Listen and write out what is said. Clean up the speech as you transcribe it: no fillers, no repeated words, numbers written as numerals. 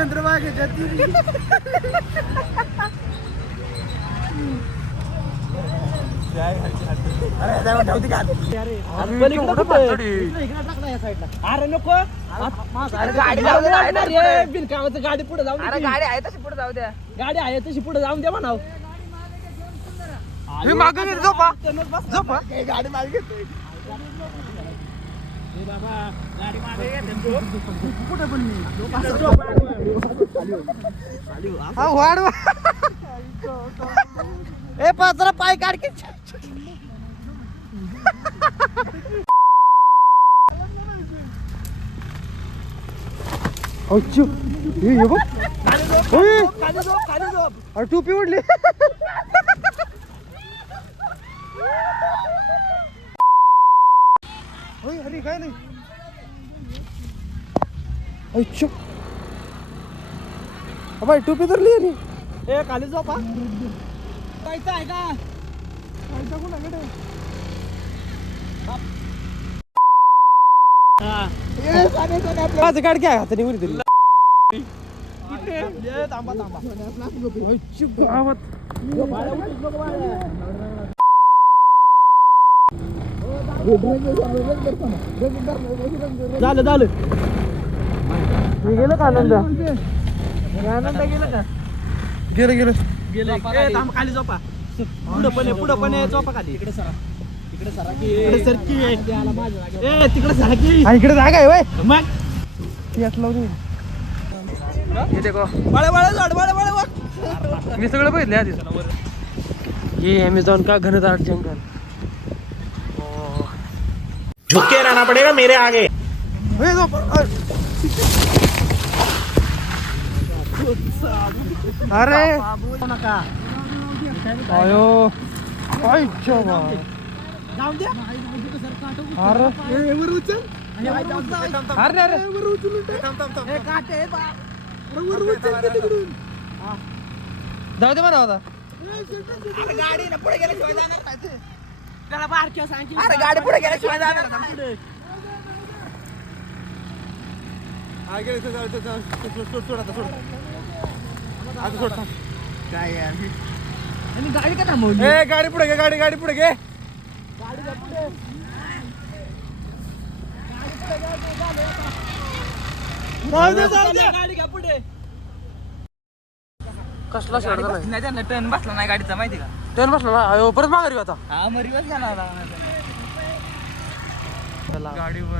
चंद्रभागेच्या तिरी. अरे नको गाडी पुढे जाऊ दे. गाडी आहे तशी पुढे जाऊ द्या. गाडी आहे तशी पुढे जाऊन द्या म्हणाव. मागे झोपा झोपा गाडी मागे घेतोय. कुठे पण मी वाढवा. ए पाचरा पाय काढ की. अरे टोपी उडली. अरे काय नाही. बाई टोपी तर लिहिली. ए खाली झोपा. जायचं आहे का? माझं गाड काय हाताने उरी तरी. थांबा थांबा. झालं झालं. मी गेलो का आनंद. आनंद गेलं का? गेलं गेलं गेलं. थांबा खाली झोपा. पुढं पण झोपा खाली. इकडे सरा. इकडे सरा की. इकडे सर की. ए तिकडे सरा की. इकडे जागा आहे वय. मग यात लावून हे देखो. बाळे बाळे झाड बाळे बाळे. मी सगळं बघितलं आधी. ये अमेझॉन का घनदाट जंगल. झुक के रहना पड़ेगा मेरे आगे. अरे नका अयो काय जाऊन द्या. अरे वर उचल. अरे अरे वर उचल. ए काटे बा. वर उचल तिकडून. जाऊ दे म्हणा होता. अरे गाडी ना पुढे गेल्याशिवाय जाणार नाही ते. त्याला बारक्या सांग की. अरे गाडी पुढे गेल्याशिवाय जाणार नाही पुढे. काय यार आणि गाडी का थांबवली. ए गाडी पुढे घे. गाडी पुढे घे. गाडी का पुढे. गाडी का पुढे. कसला शर्ट झाला. नाही त्यांना टर्न बसला नाही गाडीचा माहिती का. ट्रेन बसला ना. अयो परत माघारी आता हा मरीवच जाणार गाडीवर.